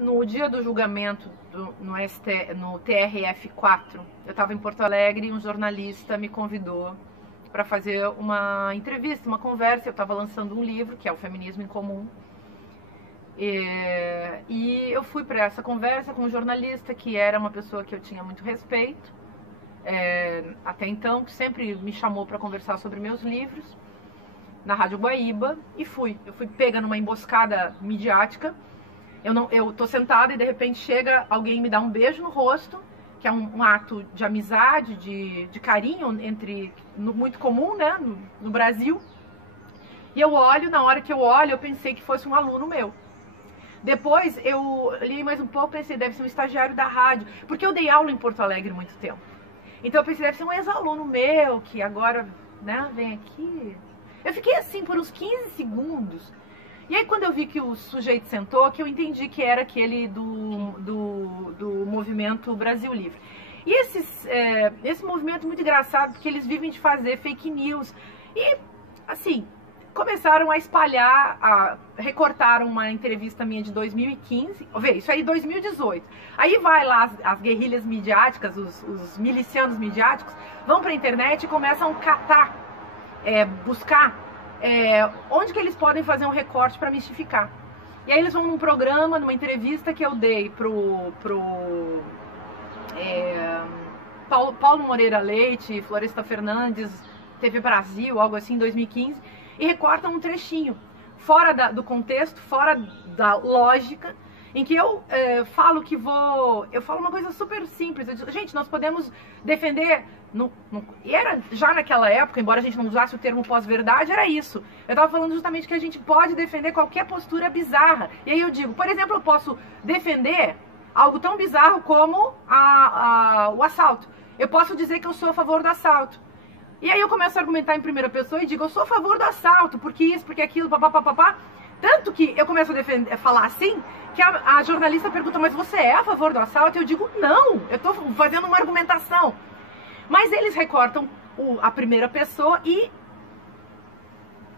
no dia do julgamento no TRF4, eu estava em Porto Alegre e um jornalista me convidou para fazer uma entrevista, uma conversa. Eu estava lançando um livro, que é o Feminismo em Comum. E eu fui para essa conversa com um jornalista que era uma pessoa que eu tinha muito respeito, até então, que sempre me chamou para conversar sobre meus livros, na Rádio Guaíba, e eu fui pega numa emboscada midiática. Eu tô sentada e de repente chega alguém e me dá um beijo no rosto, que é um ato de amizade, de carinho, muito comum, né, no Brasil. E eu olho, na hora que eu olho, eu pensei que fosse um aluno meu. Depois eu li mais um pouco, pensei, deve ser um estagiário da rádio, porque eu dei aula em Porto Alegre muito tempo. Então eu pensei, deve ser um ex-aluno meu, que agora, né, vem aqui. Eu fiquei assim por uns 15 segundos. E aí quando eu vi que o sujeito sentou, que eu entendi que era aquele do movimento Brasil Livre. E esse movimento é muito engraçado, porque eles vivem de fazer fake news. E, assim, começaram a espalhar, recortaram uma entrevista minha de 2015, isso aí 2018. Aí vai lá as guerrilhas midiáticas, os milicianos midiáticos, vão pra internet e começam a catar, buscar onde que eles podem fazer um recorte para mistificar. E aí eles vão num programa, numa entrevista que eu dei pro Paulo Moreira Leite, Floresta Fernandes, TV Brasil, algo assim, em 2015, e recortam um trechinho, fora do contexto, fora da lógica, em que eu falo uma coisa super simples. Eu digo, gente, nós podemos defender, e era já naquela época, embora a gente não usasse o termo pós-verdade, era isso. Eu estava falando justamente que a gente pode defender qualquer postura bizarra. E aí eu digo, por exemplo, eu posso defender algo tão bizarro como o assalto. Eu posso dizer que eu sou a favor do assalto. E aí eu começo a argumentar em primeira pessoa e digo, eu sou a favor do assalto, porque isso, porque aquilo, papapá. Tanto que eu começo a falar assim, que a jornalista pergunta, mas você é a favor do assalto? Eu digo, não, eu estou fazendo uma argumentação. Mas eles recortam a primeira pessoa e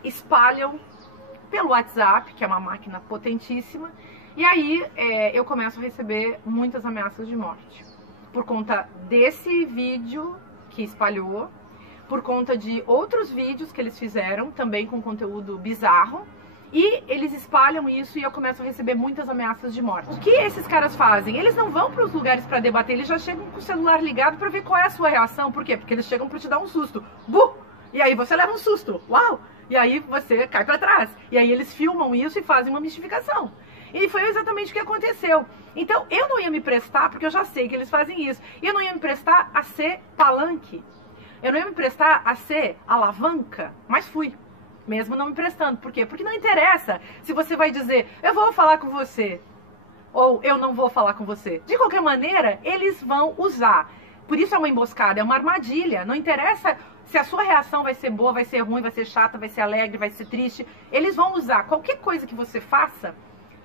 espalham pelo WhatsApp, que é uma máquina potentíssima, e aí eu começo a receber muitas ameaças de morte. Por conta desse vídeo que espalhou, por conta de outros vídeos que eles fizeram, também com conteúdo bizarro, e eles espalham isso e eu começo a receber muitas ameaças de morte. O que esses caras fazem? Eles não vão para os lugares para debater, eles já chegam com o celular ligado para ver qual é a sua reação. Por quê? Porque eles chegam para te dar um susto. Bu! E aí você leva um susto. Uau! E aí você cai para trás. E aí eles filmam isso e fazem uma mistificação. E foi exatamente o que aconteceu. Então eu não ia me prestar, porque eu já sei que eles fazem isso. E eu não ia me prestar a ser palanque. Eu não ia me prestar a ser alavanca, mas fui. Mesmo não me prestando. Por quê? Porque não interessa se você vai dizer, eu vou falar com você, ou eu não vou falar com você. De qualquer maneira, eles vão usar. Por isso é uma emboscada, é uma armadilha. Não interessa se a sua reação vai ser boa, vai ser ruim, vai ser chata, vai ser alegre, vai ser triste. Eles vão usar qualquer coisa que você faça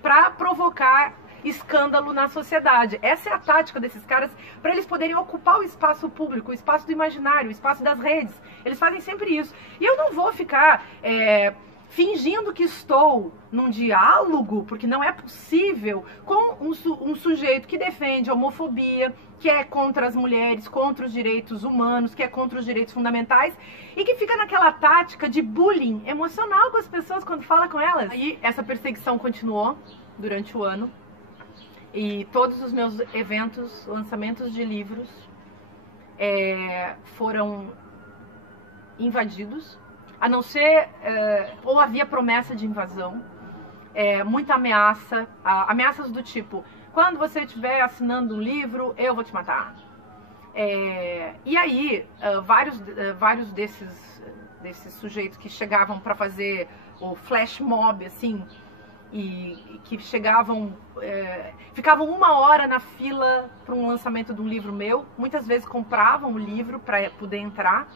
para provocar escândalo na sociedade. Essa é a tática desses caras, para eles poderem ocupar o espaço público, o espaço do imaginário, o espaço das redes. Eles fazem sempre isso. E eu não vou ficar fingindo que estou num diálogo, porque não é possível, com um sujeito que defende a homofobia, que é contra as mulheres, contra os direitos humanos, que é contra os direitos fundamentais, e que fica naquela tática de bullying emocional com as pessoas quando fala com elas. Aí essa perseguição continuou durante o ano. E todos os meus eventos, lançamentos de livros, foram invadidos, a não ser, ou havia promessa de invasão, muita ameaça, ameaças do tipo, quando você estiver assinando um livro, eu vou te matar. E aí, vários desses sujeitos que chegavam para fazer o flash mob, assim, e que ficavam 1 hora na fila para um lançamento de um livro meu. Muitas vezes compravam o livro para poder entrar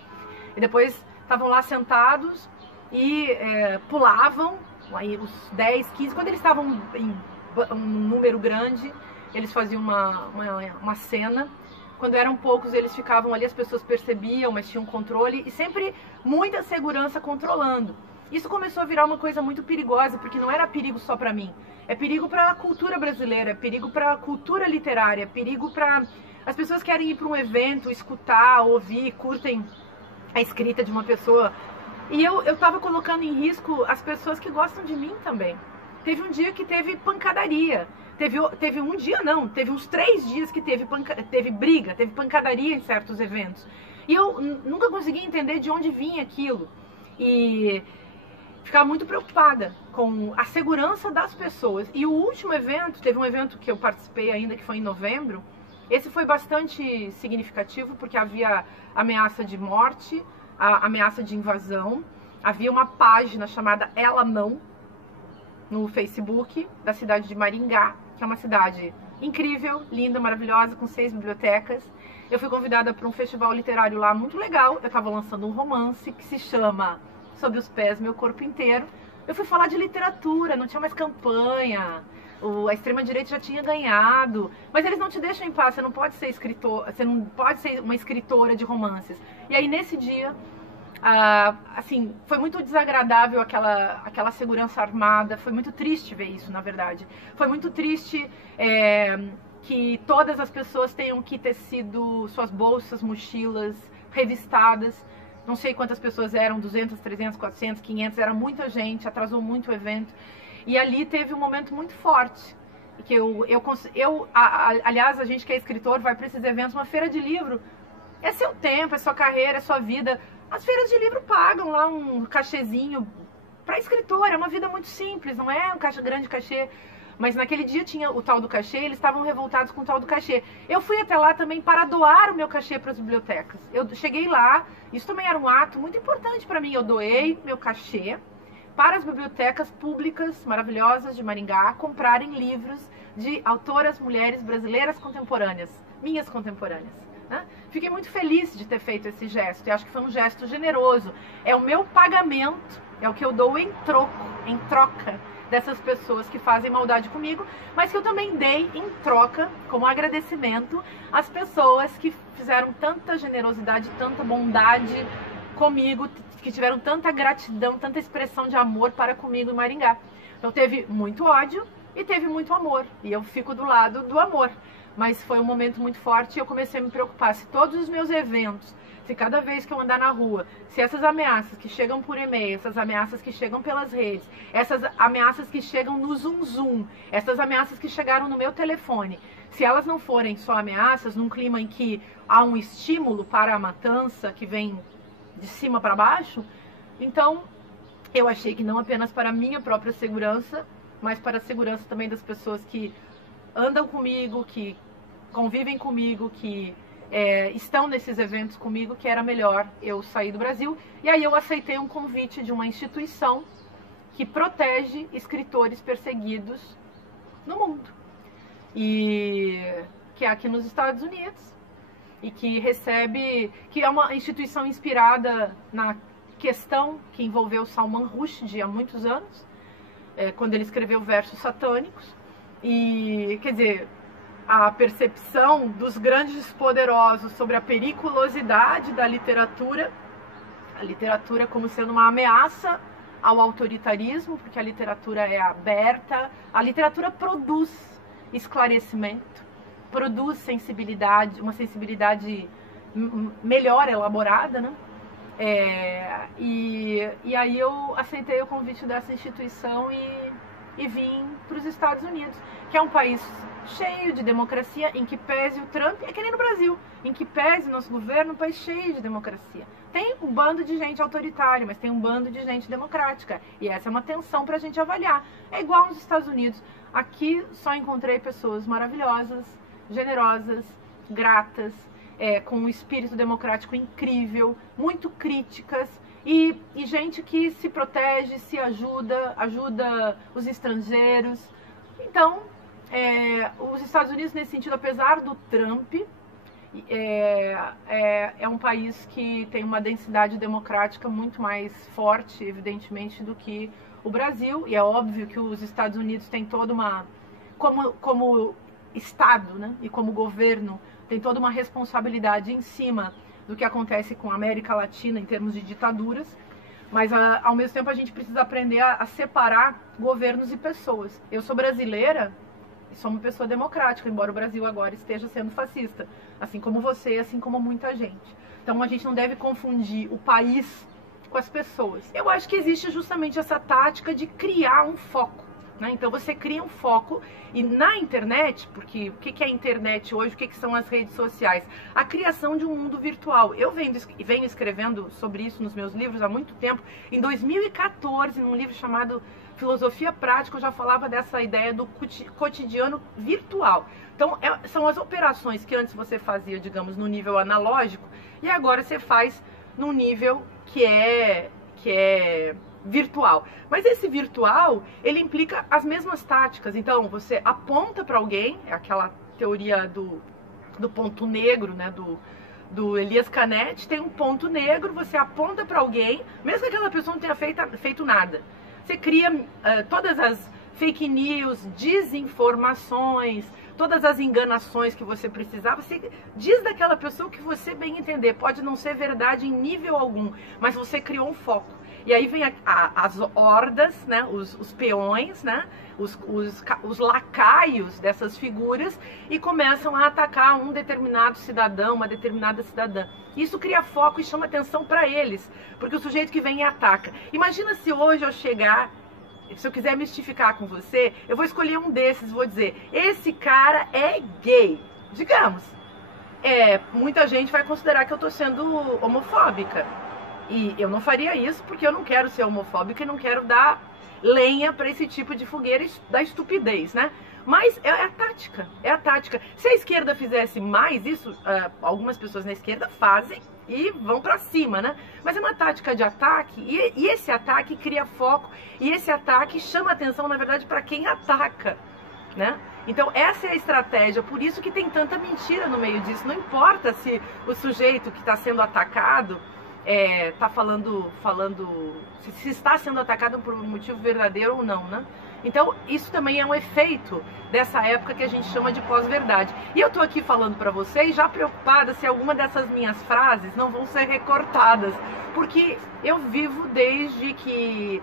e depois estavam lá sentados e pulavam, aí os 10, 15, quando eles estavam em um número grande, eles faziam uma cena. Quando eram poucos, eles ficavam ali, as pessoas percebiam, mas tinham controle e sempre muita segurança controlando. Isso começou a virar uma coisa muito perigosa, porque não era perigo só para mim. É perigo para a cultura brasileira, é perigo para a cultura literária, é perigo para as pessoas que querem ir para um evento, escutar, ouvir, curtem a escrita de uma pessoa. E eu tava colocando em risco as pessoas que gostam de mim também. Teve um dia que teve pancadaria. Teve um dia não, teve uns 3 dias que teve briga, teve pancadaria em certos eventos. E eu nunca consegui entender de onde vinha aquilo. E ficava muito preocupada com a segurança das pessoas. E o último evento, teve um evento que eu participei ainda, que foi em novembro. Esse foi bastante significativo, porque havia ameaça de morte, ameaça de invasão. Havia uma página chamada Ela Não, no Facebook, da cidade de Maringá, que é uma cidade incrível, linda, maravilhosa, com 6 bibliotecas. Eu fui convidada para um festival literário lá muito legal. Eu estava lançando um romance que se chama Sob os Pés, Meu Corpo Inteiro. Eu fui falar de literatura, não tinha mais campanha, a extrema-direita já tinha ganhado, mas eles não te deixam em paz, você não pode ser escritor, você não pode ser uma escritora de romances. E aí nesse dia, assim, foi muito desagradável aquela segurança armada, foi muito triste ver isso, na verdade. Foi muito triste que todas as pessoas tenham que ter sido suas bolsas, mochilas, revistadas. Não sei quantas pessoas eram, 200, 300, 400, 500, era muita gente, atrasou muito o evento. E ali teve um momento muito forte. Que aliás, a gente que é escritor vai para esses eventos, uma feira de livro, é seu tempo, é sua carreira, é sua vida. As feiras de livro pagam lá um cachezinho para escritor, é uma vida muito simples, não é um grande cachê. Mas naquele dia tinha o tal do cachê, eles estavam revoltados com o tal do cachê. Eu fui até lá também para doar o meu cachê para as bibliotecas. Eu cheguei lá, isso também era um ato muito importante para mim. Eu doei meu cachê para as bibliotecas públicas maravilhosas de Maringá comprarem livros de autoras mulheres brasileiras contemporâneas, minhas contemporâneas. Né? Fiquei muito feliz de ter feito esse gesto, e acho que foi um gesto generoso. É o meu pagamento, é o que eu dou em troca dessas pessoas que fazem maldade comigo, mas que eu também dei em troca, como agradecimento, às pessoas que fizeram tanta generosidade, tanta bondade comigo, que tiveram tanta gratidão, tanta expressão de amor para comigo em Maringá. Então teve muito ódio e teve muito amor, e eu fico do lado do amor. Mas foi um momento muito forte e eu comecei a me preocupar se todos os meus eventos, se cada vez que eu andar na rua, se essas ameaças que chegam por e-mail, essas ameaças que chegam pelas redes, essas ameaças que chegam no Zoom, essas ameaças que chegaram no meu telefone, se elas não forem só ameaças, num clima em que há um estímulo para a matança que vem de cima para baixo, então eu achei que não apenas para a minha própria segurança, mas para a segurança também das pessoas que andam comigo, que convivem comigo, que estão nesses eventos comigo, que era melhor eu sair do Brasil. E aí eu aceitei um convite de uma instituição que protege escritores perseguidos no mundo, e que é aqui nos Estados Unidos, e que é uma instituição inspirada na questão que envolveu Salman Rushdie há muitos anos, quando ele escreveu versos satânicos. E, quer dizer, a percepção dos grandes poderosos sobre a periculosidade da literatura, a literatura como sendo uma ameaça ao autoritarismo, porque a literatura é aberta, a literatura produz esclarecimento, produz sensibilidade, uma sensibilidade melhor elaborada, né? E aí eu aceitei o convite dessa instituição e vim para os Estados Unidos, que é um país cheio de democracia, em que pese o Trump, é que nem no Brasil, em que pese o nosso governo, um país cheio de democracia. Tem um bando de gente autoritária, mas tem um bando de gente democrática, e essa é uma tensão para a gente avaliar. É igual nos Estados Unidos. Aqui só encontrei pessoas maravilhosas, generosas, gratas, com um espírito democrático incrível, muito críticas, e gente que se protege, se ajuda os estrangeiros. Então, os Estados Unidos, nesse sentido, apesar do Trump, é um país que tem uma densidade democrática muito mais forte, evidentemente, do que o Brasil. E é óbvio que os Estados Unidos têm toda uma... Como Estado, né, e como governo, tem toda uma responsabilidade em cima do que acontece com a América Latina em termos de ditaduras. Mas ao mesmo tempo a gente precisa aprender a separar governos e pessoas. Eu sou brasileira e sou uma pessoa democrática, embora o Brasil agora esteja sendo fascista, assim como você, assim como muita gente. Então a gente não deve confundir o país com as pessoas. Eu acho que existe justamente essa tática de criar um foco, né? Então você cria um foco e na internet, porque o que é a internet hoje, o que são as redes sociais? A criação de um mundo virtual. Eu venho escrevendo sobre isso nos meus livros há muito tempo. Em 2014, num livro chamado Filosofia Prática, eu já falava dessa ideia do cotidiano virtual. Então são as operações que antes você fazia, digamos, no nível analógico, e agora você faz num nível que é virtual. Mas esse virtual, ele implica as mesmas táticas. Então, você aponta para alguém, é aquela teoria do ponto negro, né, do Elias Canetti, tem um ponto negro, você aponta para alguém, mesmo que aquela pessoa não tenha feito nada. Você cria todas as fake news, desinformações, todas as enganações que você precisar, você diz daquela pessoa que você bem entender. Pode não ser verdade em nível algum, mas você criou um foco. E aí vem as hordas, né, os peões, né, os lacaios dessas figuras e começam a atacar um determinado cidadão, uma determinada cidadã. Isso cria foco e chama atenção para eles, porque o sujeito que vem e ataca. Imagina se hoje eu chegar, se eu quiser mistificar com você, eu vou escolher um desses, vou dizer, esse cara é gay. Digamos, muita gente vai considerar que eu estou sendo homofóbica. E eu não faria isso porque eu não quero ser homofóbica e não quero dar lenha para esse tipo de fogueira da estupidez, né? Mas é a tática, é a tática. Se a esquerda fizesse mais isso, algumas pessoas na esquerda fazem e vão para cima, né? Mas é uma tática de ataque e esse ataque cria foco e esse ataque chama atenção, na verdade, para quem ataca, né? Então essa é a estratégia, por isso que tem tanta mentira no meio disso. Não importa se o sujeito que está sendo atacado está falando se está sendo atacado por um motivo verdadeiro ou não, né? Então isso também é um efeito dessa época que a gente chama de pós-verdade. E eu tô aqui falando para vocês já preocupada se alguma dessas minhas frases não vão ser recortadas, porque eu vivo desde que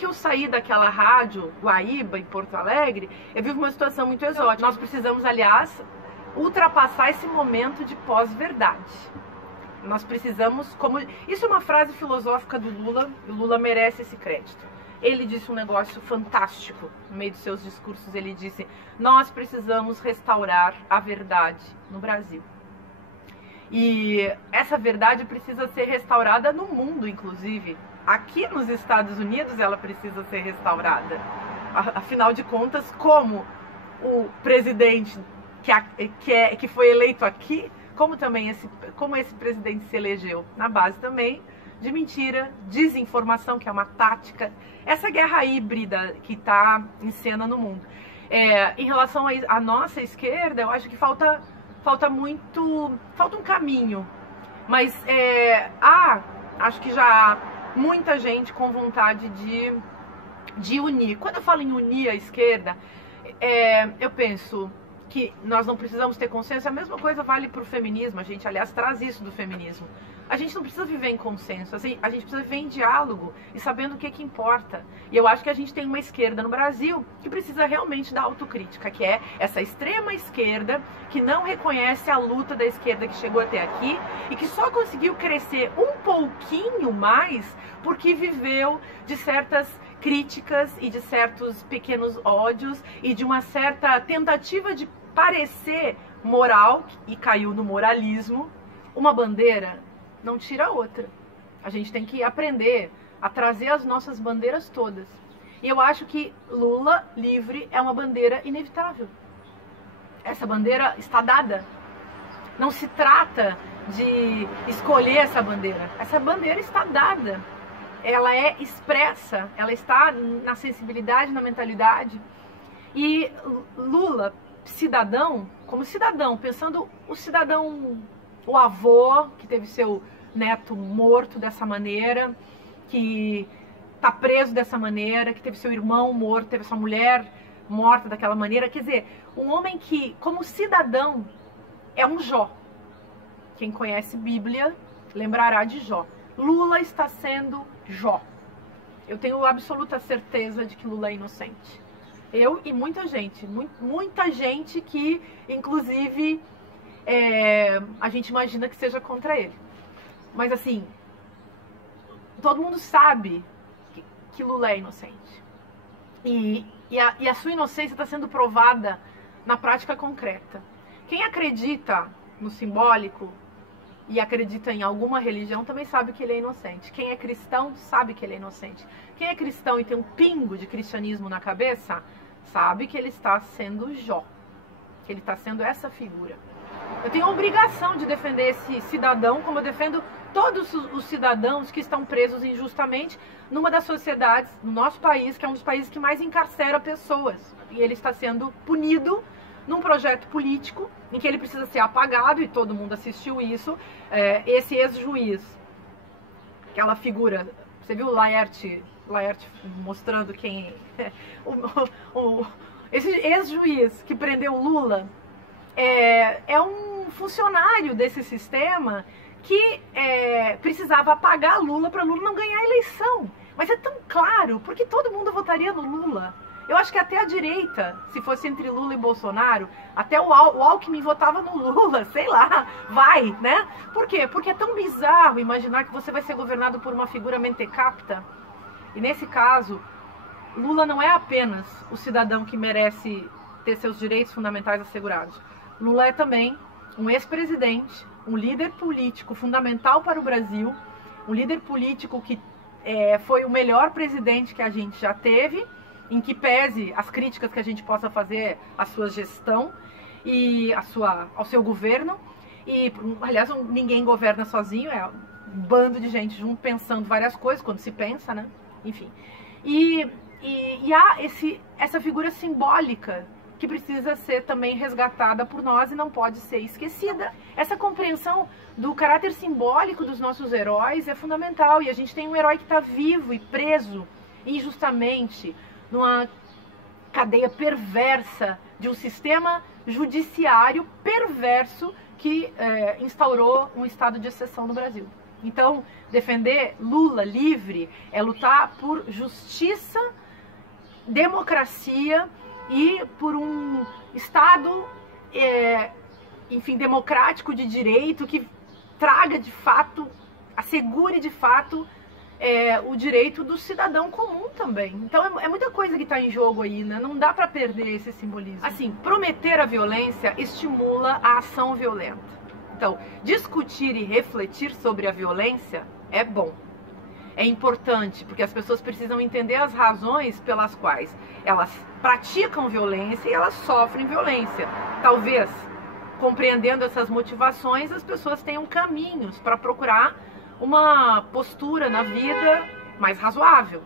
eu saí daquela rádio Guaíba em Porto Alegre, eu vivo uma situação muito exótica. Nós precisamos, aliás, ultrapassar esse momento de pós-verdade. Nós precisamos, isso é uma frase filosófica do Lula, e o Lula merece esse crédito. Ele disse um negócio fantástico no meio dos seus discursos. Ele disse: nós precisamos restaurar a verdade no Brasil. E essa verdade precisa ser restaurada no mundo, inclusive. Aqui nos Estados Unidos ela precisa ser restaurada. Afinal de contas, como o presidente que foi eleito aqui, como esse presidente se elegeu na base também de mentira, desinformação, que é uma tática, essa guerra híbrida que está em cena no mundo. Em relação à nossa esquerda, eu acho que falta um caminho, mas acho que já há muita gente com vontade de unir. Quando eu falo em unir a esquerda, eu penso que nós não precisamos ter consenso. A mesma coisa vale para o feminismo. A gente, aliás, traz isso do feminismo. A gente não precisa viver em consenso, assim, a gente precisa viver em diálogo e sabendo o que importa. E eu acho que a gente tem uma esquerda no Brasil que precisa realmente da autocrítica, que é essa extrema esquerda que não reconhece a luta da esquerda que chegou até aqui e que só conseguiu crescer um pouquinho mais porque viveu de certas críticas e de certos pequenos ódios e de uma certa tentativa de parecer moral, e caiu no moralismo. Uma bandeira não tira a outra. A gente tem que aprender a trazer as nossas bandeiras todas. E eu acho que Lula livre é uma bandeira inevitável. Essa bandeira está dada. Não se trata de escolher essa bandeira. Essa bandeira está dada. Ela é expressa, ela está na sensibilidade, na mentalidade. E Lula, cidadão, como cidadão, pensando o cidadão, o avô que teve seu neto morto dessa maneira, que está preso dessa maneira, que teve seu irmão morto, teve sua mulher morta daquela maneira. Quer dizer, um homem que, como cidadão, é um Jó. Quem conhece Bíblia lembrará de Jó. Lula está sendo Jó. Eu tenho absoluta certeza de que Lula é inocente. Eu e muita gente que, inclusive, a gente imagina que seja contra ele. Mas assim, todo mundo sabe que Lula é inocente. E a sua inocência está sendo provada na prática concreta. Quem acredita no simbólico e acredita em alguma religião também sabe que ele é inocente. Quem é cristão sabe que ele é inocente. Quem é cristão e tem um pingo de cristianismo na cabeça sabe que ele está sendo Jó, que ele está sendo essa figura. Eu tenho a obrigação de defender esse cidadão, como eu defendo todos os cidadãos que estão presos injustamente numa das sociedades, no nosso país, que é um dos países que mais encarcera pessoas. E ele está sendo punido num projeto político em que ele precisa ser apagado, e todo mundo assistiu isso. Esse ex-juiz, aquela figura, você viu o Laerte mostrando quem esse ex-juiz que prendeu o Lula é um funcionário desse sistema que precisava apagar Lula para Lula não ganhar a eleição. Mas é tão claro, porque todo mundo votaria no Lula. Eu acho que até a direita, se fosse entre Lula e Bolsonaro, até o Alckmin votava no Lula, sei lá, vai, né? Por quê? Porque é tão bizarro imaginar que você vai ser governado por uma figura mentecapta. E nesse caso, Lula não é apenas o cidadão que merece ter seus direitos fundamentais assegurados. Lula é também um ex-presidente, um líder político fundamental para o Brasil, um líder político que foi o melhor presidente que a gente já teve, em que pese as críticas que a gente possa fazer à sua gestão e ao seu governo. E, aliás, ninguém governa sozinho, é um bando de gente junto pensando várias coisas, quando se pensa, né? Enfim. E há essa figura simbólica que precisa ser também resgatada por nós e não pode ser esquecida. Essa compreensão do caráter simbólico dos nossos heróis é fundamental. E a gente tem um herói que está vivo e preso injustamente numa cadeia perversa de um sistema judiciário perverso que instaurou um estado de exceção no Brasil. Então, defender Lula livre é lutar por justiça, democracia e por um Estado, enfim, democrático de direito que traga de fato, assegure de fato o direito do cidadão comum também. Então é muita coisa que está em jogo aí, né? Não dá para perder esse simbolismo. Assim, prometer a violência estimula a ação violenta. Então, discutir e refletir sobre a violência é bom. É importante, porque as pessoas precisam entender as razões pelas quais elas praticam violência e elas sofrem violência. Talvez, compreendendo essas motivações, as pessoas tenham caminhos para procurar uma postura na vida mais razoável.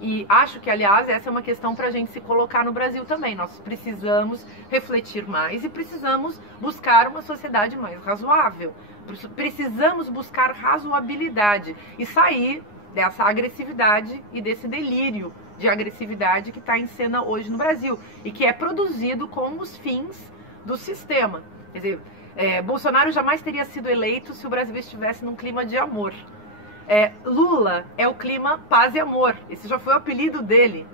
E acho que, aliás, essa é uma questão para a gente se colocar no Brasil também. Nós precisamos refletir mais e precisamos buscar uma sociedade mais razoável. Precisamos buscar razoabilidade e sair dessa agressividade e desse delírio de agressividade que está em cena hoje no Brasil e que é produzido com os fins do sistema. Quer dizer, Bolsonaro jamais teria sido eleito se o Brasil estivesse num clima de amor. Lula é o clima paz e amor. Esse já foi o apelido dele.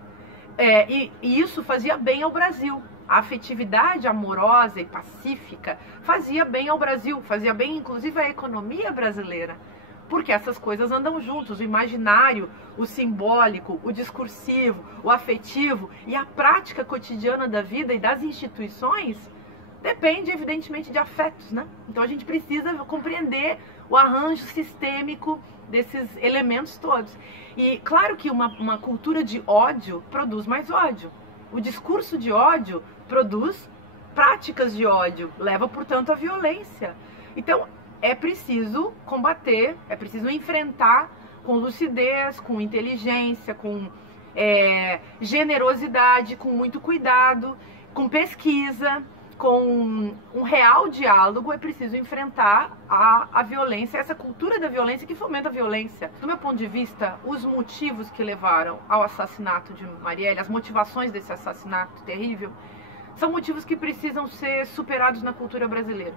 E isso fazia bem ao Brasil. A afetividade amorosa e pacífica fazia bem ao Brasil, fazia bem inclusive à economia brasileira. Porque essas coisas andam juntos, o imaginário, o simbólico, o discursivo, o afetivo e a prática cotidiana da vida e das instituições depende, evidentemente, de afetos, né? Então a gente precisa compreender o arranjo sistêmico desses elementos todos. E claro que uma cultura de ódio produz mais ódio. O discurso de ódio produz práticas de ódio, leva, portanto, à violência. Então é preciso combater, é preciso enfrentar com lucidez, com inteligência, com generosidade, com muito cuidado, com pesquisa, com um real diálogo. É preciso enfrentar a violência, essa cultura da violência que fomenta a violência. Do meu ponto de vista, os motivos que levaram ao assassinato de Marielle, as motivações desse assassinato terrível, são motivos que precisam ser superados na cultura brasileira.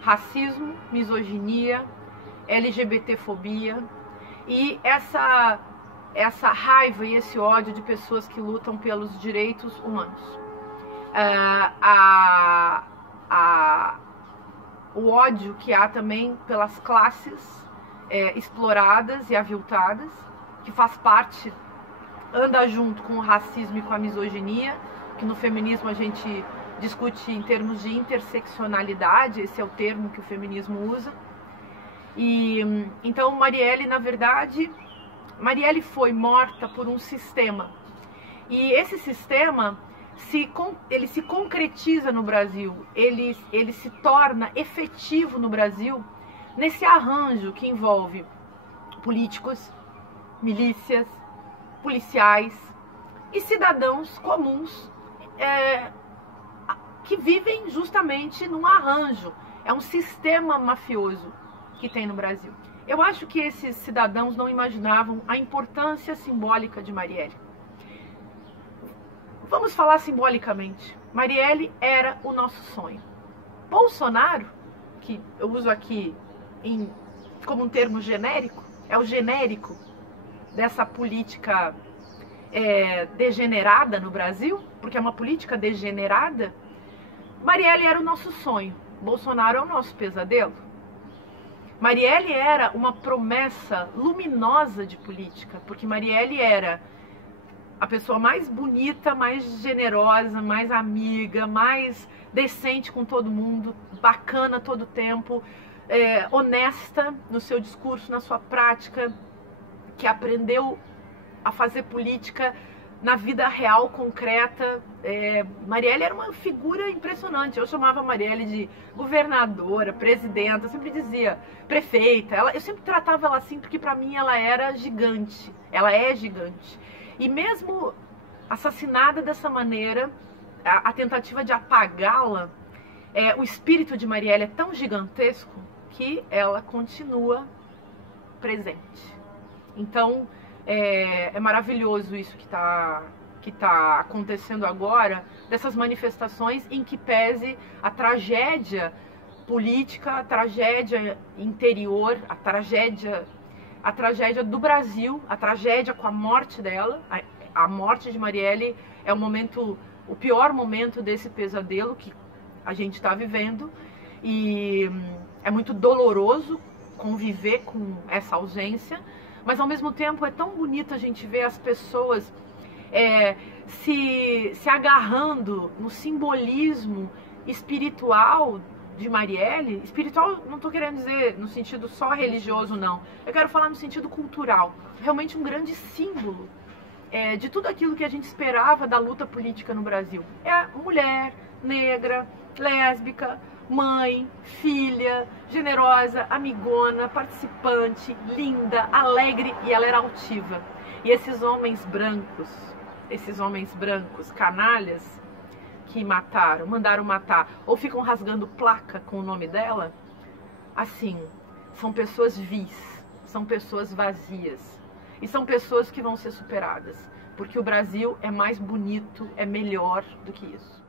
Racismo, misoginia, LGBTfobia e essa essa raiva e esse ódio de pessoas que lutam pelos direitos humanos. O ódio que há também pelas classes exploradas e aviltadas, que faz parte, anda junto com o racismo e com a misoginia, que no feminismo a gente discute em termos de interseccionalidade, esse é o termo que o feminismo usa. E então Marielle, na verdade, Marielle foi morta por um sistema. E esse sistema, ele se concretiza no Brasil, ele se torna efetivo no Brasil nesse arranjo que envolve políticos, milícias, policiais e cidadãos comuns que vivem justamente num arranjo. É um sistema mafioso que tem no Brasil. Eu acho que esses cidadãos não imaginavam a importância simbólica de Marielle. Vamos falar simbolicamente. Marielle era o nosso sonho. Bolsonaro, que eu uso aqui como um termo genérico, é o genérico dessa política degenerada no Brasil, porque é uma política degenerada. Marielle era o nosso sonho. Bolsonaro é o nosso pesadelo. Marielle era uma promessa luminosa de política, porque Marielle era a pessoa mais bonita, mais generosa, mais amiga, mais decente com todo mundo, bacana todo tempo, honesta no seu discurso, na sua prática, que aprendeu a fazer política na vida real, concreta. Marielle era uma figura impressionante. Eu chamava Marielle de governadora, presidenta, eu sempre dizia prefeita. Eu sempre tratava ela assim porque para mim ela era gigante. Ela é gigante. E mesmo assassinada dessa maneira, a tentativa de apagá-la, o espírito de Marielle é tão gigantesco que ela continua presente. Então, é maravilhoso isso que tá acontecendo agora, dessas manifestações em que pese a tragédia política, a tragédia interior, a tragédia do Brasil, a tragédia com a morte dela. A morte de Marielle é o pior momento desse pesadelo que a gente está vivendo, e é muito doloroso conviver com essa ausência, mas ao mesmo tempo é tão bonito a gente ver as pessoas se agarrando no simbolismo espiritual de Marielle. Espiritual não estou querendo dizer no sentido só religioso, não. Eu quero falar no sentido cultural. Realmente um grande símbolo de tudo aquilo que a gente esperava da luta política no Brasil. É mulher, negra, lésbica, mãe, filha, generosa, amigona, participante, linda, alegre, e ela era altiva. E esses homens brancos, canalhas, que mandaram matar, ou ficam rasgando placa com o nome dela, assim, são pessoas vis, são pessoas vazias, e são pessoas que vão ser superadas, porque o Brasil é mais bonito, é melhor do que isso.